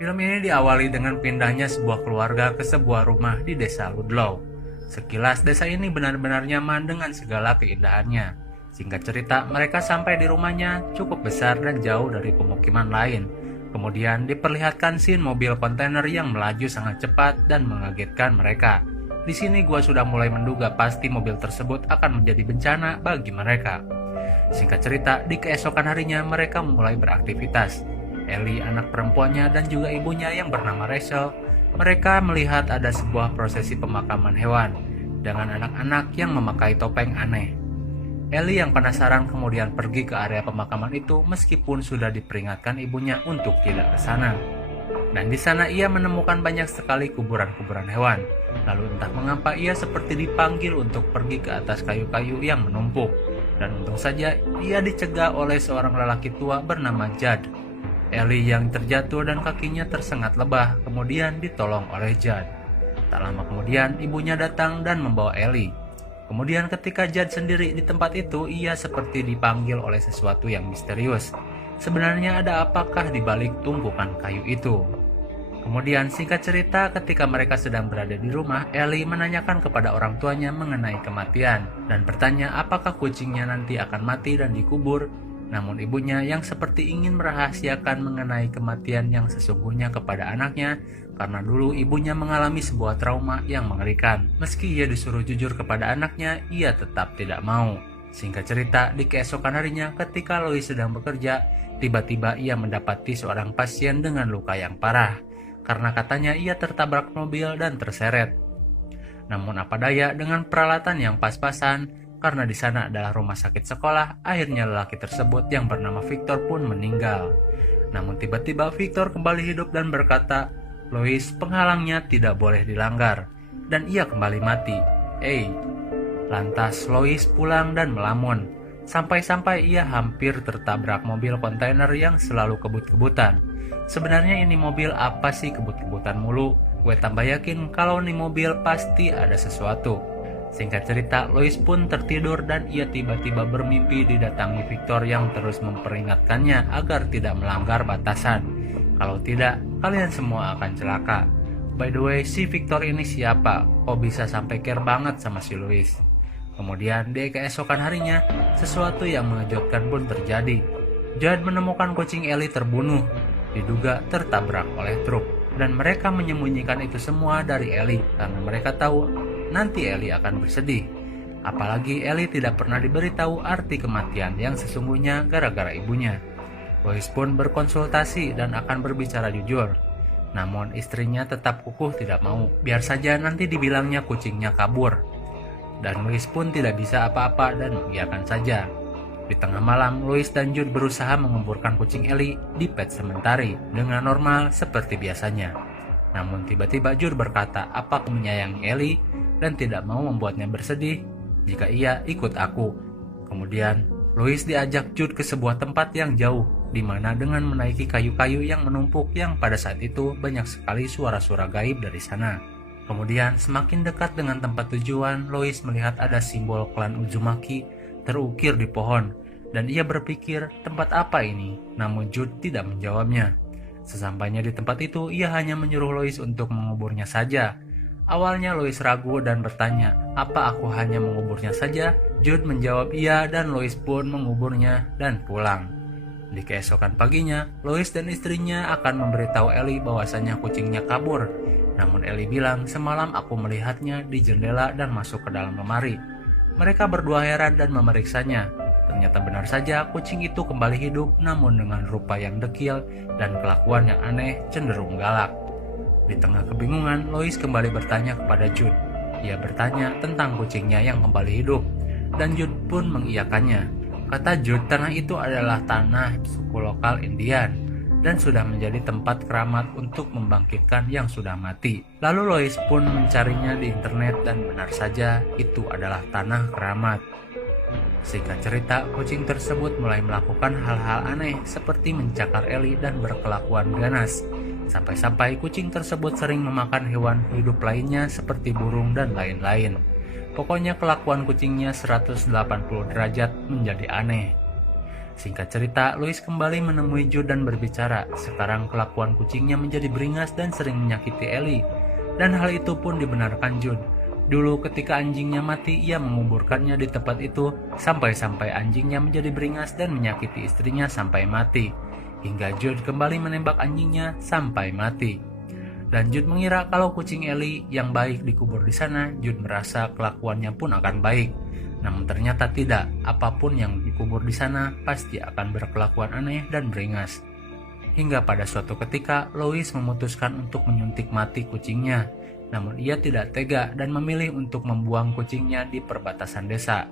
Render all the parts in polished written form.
Film ini diawali dengan pindahnya sebuah keluarga ke sebuah rumah di desa Ludlow. Sekilas desa ini benar-benar nyaman dengan segala keindahannya. Singkat cerita, mereka sampai di rumahnya cukup besar dan jauh dari pemukiman lain. Kemudian diperlihatkan scene mobil kontainer yang melaju sangat cepat dan mengagetkan mereka. Di sini gua sudah mulai menduga pasti mobil tersebut akan menjadi bencana bagi mereka. Singkat cerita, di keesokan harinya mereka mulai beraktivitas. Ellie, anak perempuannya, dan juga ibunya yang bernama Rachel, mereka melihat ada sebuah prosesi pemakaman hewan dengan anak-anak yang memakai topeng aneh. Ellie yang penasaran kemudian pergi ke area pemakaman itu meskipun sudah diperingatkan ibunya untuk tidak ke sana. Dan di sana ia menemukan banyak sekali kuburan-kuburan hewan. Lalu entah mengapa ia seperti dipanggil untuk pergi ke atas kayu-kayu yang menumpuk. Dan untung saja ia dicegah oleh seorang lelaki tua bernama Judd. Ellie yang terjatuh dan kakinya tersengat lebah kemudian ditolong oleh Judd. Tak lama kemudian ibunya datang dan membawa Ellie. Kemudian ketika Judd sendiri di tempat itu, ia seperti dipanggil oleh sesuatu yang misterius. Sebenarnya ada apakah di balik tumpukan kayu itu? Kemudian singkat cerita, ketika mereka sedang berada di rumah, Ellie menanyakan kepada orang tuanya mengenai kematian dan bertanya apakah kucingnya nanti akan mati dan dikubur. Namun ibunya yang seperti ingin merahasiakan mengenai kematian yang sesungguhnya kepada anaknya, karena dulu ibunya mengalami sebuah trauma yang mengerikan. Meski ia disuruh jujur kepada anaknya, ia tetap tidak mau. Singkat cerita, di keesokan harinya ketika Lois sedang bekerja, tiba-tiba ia mendapati seorang pasien dengan luka yang parah, karena katanya ia tertabrak mobil dan terseret. Namun apa daya, dengan peralatan yang pas-pasan, karena di sana adalah rumah sakit sekolah, akhirnya lelaki tersebut yang bernama Victor pun meninggal. Namun tiba-tiba Victor kembali hidup dan berkata, Lois, penghalangnya tidak boleh dilanggar, dan ia kembali mati. Lantas Lois pulang dan melamun, sampai-sampai ia hampir tertabrak mobil kontainer yang selalu kebut-kebutan. Sebenarnya ini mobil apa sih kebut-kebutan mulu? Gue tambah yakin kalau ini mobil pasti ada sesuatu. Singkat cerita, Lois pun tertidur dan ia tiba-tiba bermimpi didatangi Victor yang terus memperingatkannya agar tidak melanggar batasan. Kalau tidak, kalian semua akan celaka. By the way, si Victor ini siapa? Kok bisa sampai care banget sama si Lois? Kemudian di keesokan harinya, sesuatu yang mengejutkan pun terjadi. Judd menemukan kucing Ellie terbunuh, diduga tertabrak oleh truk. Dan mereka menyembunyikan itu semua dari Ellie karena mereka tahu nanti Ellie akan bersedih. Apalagi Ellie tidak pernah diberitahu arti kematian yang sesungguhnya gara-gara ibunya. Lois pun berkonsultasi dan akan berbicara jujur. Namun istrinya tetap kukuh tidak mau. Biar saja nanti dibilangnya kucingnya kabur. Dan Lois pun tidak bisa apa-apa dan mengiyakan saja. Di tengah malam, Lois dan Judd berusaha menguburkan kucing Ellie di Pet Sementari dengan normal seperti biasanya. Namun tiba-tiba Judd berkata apa menyayangi Ellie dan tidak mau membuatnya bersedih jika ia ikut aku. Kemudian Lois diajak Judd ke sebuah tempat yang jauh, di mana dengan menaiki kayu-kayu yang menumpuk yang pada saat itu banyak sekali suara-suara gaib dari sana. Kemudian semakin dekat dengan tempat tujuan, Lois melihat ada simbol klan Uzumaki terukir di pohon, dan ia berpikir tempat apa ini, namun Judd tidak menjawabnya. Sesampainya di tempat itu, ia hanya menyuruh Lois untuk menguburnya saja. Awalnya Lois ragu dan bertanya, apa aku hanya menguburnya saja? Judd menjawab iya dan Lois pun menguburnya dan pulang. Di keesokan paginya, Lois dan istrinya akan memberitahu Ellie bahwasanya kucingnya kabur. Namun Ellie bilang, semalam aku melihatnya di jendela dan masuk ke dalam lemari. Mereka berdua heran dan memeriksanya. Ternyata benar saja kucing itu kembali hidup, namun dengan rupa yang dekil dan kelakuan yang aneh cenderung galak. Di tengah kebingungan, Lois kembali bertanya kepada Judd. Ia bertanya tentang kucingnya yang kembali hidup, dan Judd pun mengiyakannya. Kata Judd, tanah itu adalah tanah suku lokal Indian, dan sudah menjadi tempat keramat untuk membangkitkan yang sudah mati. Lalu Lois pun mencarinya di internet dan benar saja itu adalah tanah keramat. Singkat cerita, kucing tersebut mulai melakukan hal-hal aneh seperti mencakar Ellie dan berkelakuan ganas. Sampai-sampai kucing tersebut sering memakan hewan hidup lainnya seperti burung dan lain-lain. Pokoknya kelakuan kucingnya 180 derajat menjadi aneh. Singkat cerita, Louis kembali menemui Jude dan berbicara. Sekarang kelakuan kucingnya menjadi beringas dan sering menyakiti Ellie. Dan hal itu pun dibenarkan Jude. Dulu ketika anjingnya mati, ia menguburkannya di tempat itu sampai-sampai anjingnya menjadi beringas dan menyakiti istrinya sampai mati. Hingga Jude kembali menembak anjingnya sampai mati. Dan Jude mengira kalau kucing Ellie yang baik dikubur di sana, Jude merasa kelakuannya pun akan baik. Namun ternyata tidak, apapun yang dikubur di sana pasti akan berkelakuan aneh dan beringas. Hingga pada suatu ketika, Louis memutuskan untuk menyuntik mati kucingnya. Namun ia tidak tega dan memilih untuk membuang kucingnya di perbatasan desa.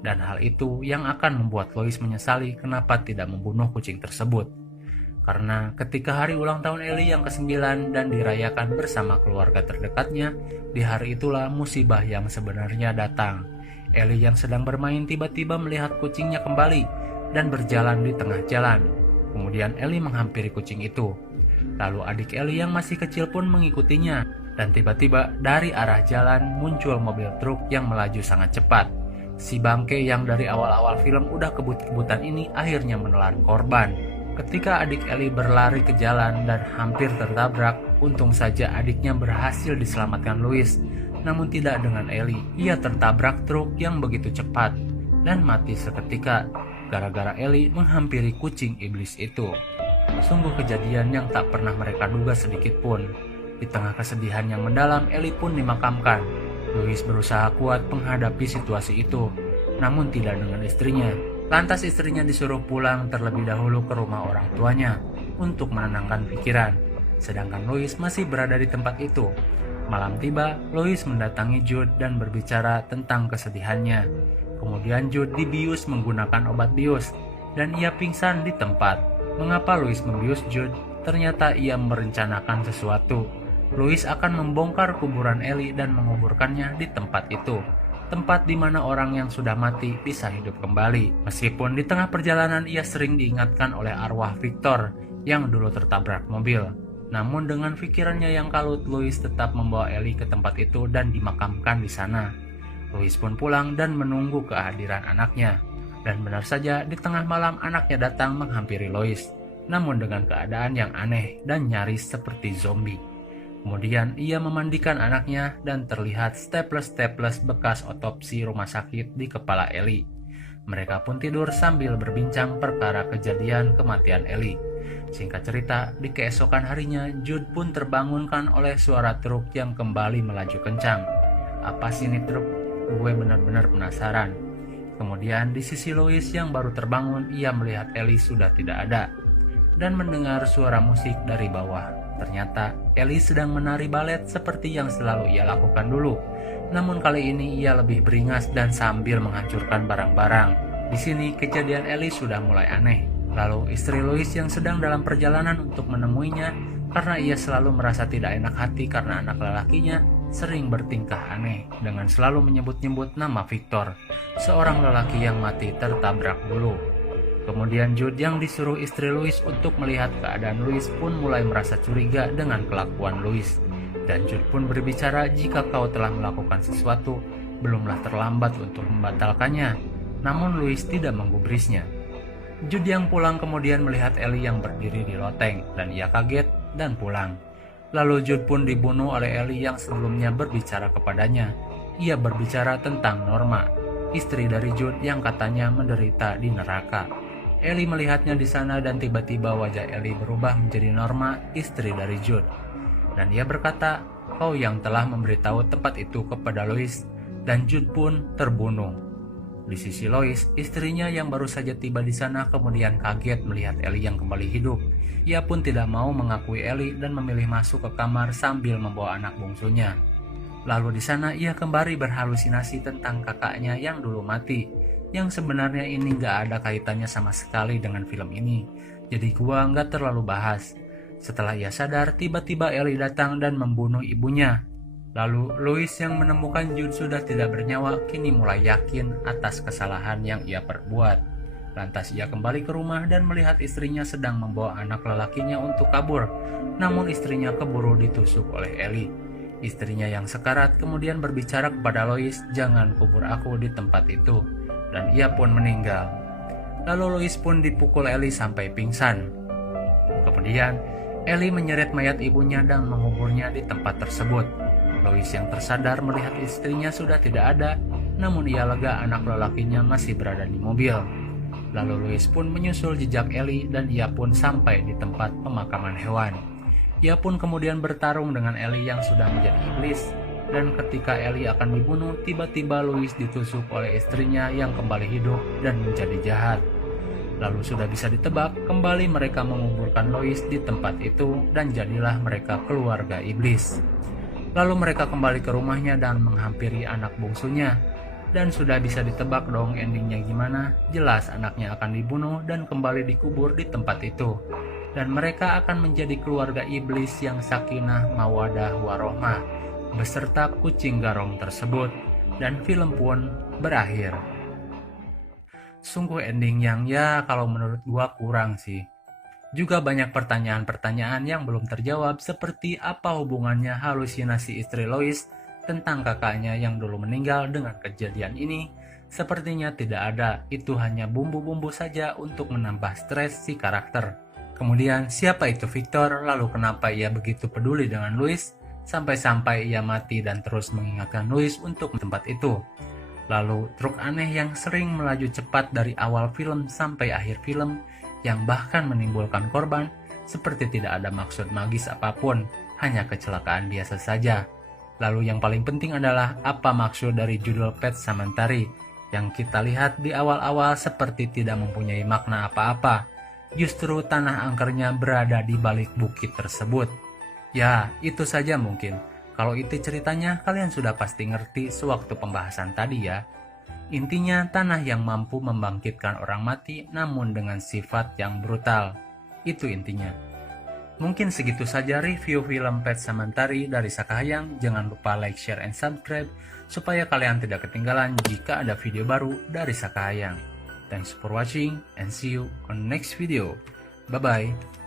Dan hal itu yang akan membuat Louis menyesali kenapa tidak membunuh kucing tersebut. Karena ketika hari ulang tahun Ellie yang ke-9 dan dirayakan bersama keluarga terdekatnya, di hari itulah musibah yang sebenarnya datang. Ellie yang sedang bermain tiba-tiba melihat kucingnya kembali dan berjalan di tengah jalan. Kemudian Ellie menghampiri kucing itu. Lalu adik Ellie yang masih kecil pun mengikutinya. Dan tiba-tiba dari arah jalan muncul mobil truk yang melaju sangat cepat. Si bangke yang dari awal-awal film udah kebut-kebutan ini akhirnya menelan korban. Ketika adik Ellie berlari ke jalan dan hampir tertabrak, untung saja adiknya berhasil diselamatkan Louis. Namun tidak dengan Ellie, ia tertabrak truk yang begitu cepat dan mati seketika gara-gara Ellie menghampiri kucing iblis itu. Sungguh kejadian yang tak pernah mereka duga sedikit pun. Di tengah kesedihan yang mendalam, Ellie pun dimakamkan. Louis berusaha kuat menghadapi situasi itu, namun tidak dengan istrinya. Lantas istrinya disuruh pulang terlebih dahulu ke rumah orang tuanya untuk menenangkan pikiran. Sedangkan Louis masih berada di tempat itu. Malam tiba, Louis mendatangi Jude dan berbicara tentang kesedihannya. Kemudian Jude dibius menggunakan obat bius, dan ia pingsan di tempat. Mengapa Louis membius Jude? Ternyata ia merencanakan sesuatu. Louis akan membongkar kuburan Ellie dan menguburkannya di tempat itu. Tempat di mana orang yang sudah mati bisa hidup kembali. Meskipun di tengah perjalanan ia sering diingatkan oleh arwah Victor yang dulu tertabrak mobil. Namun dengan pikirannya yang kalut, Louis tetap membawa Ellie ke tempat itu dan dimakamkan di sana. Louis pun pulang dan menunggu kehadiran anaknya. Dan benar saja di tengah malam anaknya datang menghampiri Louis. Namun dengan keadaan yang aneh dan nyaris seperti zombie. Kemudian ia memandikan anaknya dan terlihat staples-staples bekas otopsi rumah sakit di kepala Ellie. Mereka pun tidur sambil berbincang perkara kejadian kematian Ellie. Singkat cerita, di keesokan harinya Jude pun terbangunkan oleh suara truk yang kembali melaju kencang. Apa sih ini truk? Gue benar-benar penasaran. Kemudian di sisi Louis yang baru terbangun, ia melihat Ellie sudah tidak ada dan mendengar suara musik dari bawah. Ternyata Ellie sedang menari balet seperti yang selalu ia lakukan dulu. Namun kali ini ia lebih beringas dan sambil menghancurkan barang-barang. Di sini kejadian Ellie sudah mulai aneh. Lalu istri Louis yang sedang dalam perjalanan untuk menemuinya karena ia selalu merasa tidak enak hati karena anak lelakinya sering bertingkah aneh dengan selalu menyebut-nyebut nama Victor, seorang lelaki yang mati tertabrak dulu. Kemudian Jude yang disuruh istri Louis untuk melihat keadaan Louis pun mulai merasa curiga dengan kelakuan Louis. Dan Jude pun berbicara, jika kau telah melakukan sesuatu, belumlah terlambat untuk membatalkannya. Namun Louis tidak menggubrisnya. Jude yang pulang kemudian melihat Ellie yang berdiri di loteng dan ia kaget dan pulang. Lalu Jude pun dibunuh oleh Ellie yang sebelumnya berbicara kepadanya. Ia berbicara tentang Norma, istri dari Jude yang katanya menderita di neraka. Ellie melihatnya di sana dan tiba-tiba wajah Ellie berubah menjadi Norma, istri dari Jude. Dan ia berkata, kau yang telah memberitahu tempat itu kepada Louis, dan Jude pun terbunuh. Di sisi Louis, istrinya yang baru saja tiba di sana kemudian kaget melihat Ellie yang kembali hidup. Ia pun tidak mau mengakui Ellie dan memilih masuk ke kamar sambil membawa anak bungsunya. Lalu di sana ia kembali berhalusinasi tentang kakaknya yang dulu mati, yang sebenarnya ini gak ada kaitannya sama sekali dengan film ini. Jadi gua gak terlalu bahas. Setelah ia sadar, tiba-tiba Ellie datang dan membunuh ibunya. Lalu Louis yang menemukan Jude sudah tidak bernyawa kini mulai yakin atas kesalahan yang ia perbuat. Lantas ia kembali ke rumah dan melihat istrinya sedang membawa anak lelakinya untuk kabur. Namun istrinya keburu ditusuk oleh Ellie. Istrinya yang sekarat kemudian berbicara kepada Louis, jangan kubur aku di tempat itu. Dan ia pun meninggal. Lalu Louis pun dipukul Ellie sampai pingsan. Kemudian, Ellie menyeret mayat ibunya dan menguburnya di tempat tersebut. Louis yang tersadar melihat istrinya sudah tidak ada, namun ia lega anak lelakinya masih berada di mobil. Lalu Louis pun menyusul jejak Ellie dan ia pun sampai di tempat pemakaman hewan. Ia pun kemudian bertarung dengan Ellie yang sudah menjadi iblis, dan ketika Ellie akan dibunuh, tiba-tiba Louis ditusuk oleh istrinya yang kembali hidup dan menjadi jahat. Lalu sudah bisa ditebak, kembali mereka menguburkan Louis di tempat itu dan jadilah mereka keluarga iblis. Lalu mereka kembali ke rumahnya dan menghampiri anak bungsunya. Dan sudah bisa ditebak dong endingnya gimana, jelas anaknya akan dibunuh dan kembali dikubur di tempat itu. Dan mereka akan menjadi keluarga iblis yang sakinah mawadah warohmah, beserta kucing garong tersebut, dan film pun berakhir. Sungguh ending yang ya kalau menurut gua kurang sih. Juga banyak pertanyaan-pertanyaan yang belum terjawab seperti apa hubungannya halusinasi istri Louis tentang kakaknya yang dulu meninggal dengan kejadian ini. Sepertinya tidak ada, itu hanya bumbu-bumbu saja untuk menambah stres si karakter. Kemudian siapa itu Victor, lalu kenapa ia begitu peduli dengan Louis, sampai-sampai ia mati dan terus mengingatkan Louis untuk tempat itu. Lalu truk aneh yang sering melaju cepat dari awal film sampai akhir film, yang bahkan menimbulkan korban, seperti tidak ada maksud magis apapun, hanya kecelakaan biasa saja. Lalu yang paling penting adalah apa maksud dari judul Pet Sematary, yang kita lihat di awal-awal seperti tidak mempunyai makna apa-apa. Justru tanah angkernya berada di balik bukit tersebut. Ya, itu saja mungkin. Kalau itu ceritanya, kalian sudah pasti ngerti sewaktu pembahasan tadi ya. Intinya tanah yang mampu membangkitkan orang mati namun dengan sifat yang brutal. Itu intinya. Mungkin segitu saja review film Pet Sematary dari Sakahayang. Jangan lupa like, share, and subscribe supaya kalian tidak ketinggalan jika ada video baru dari Sakahayang. Thanks for watching and see you on next video. Bye-bye.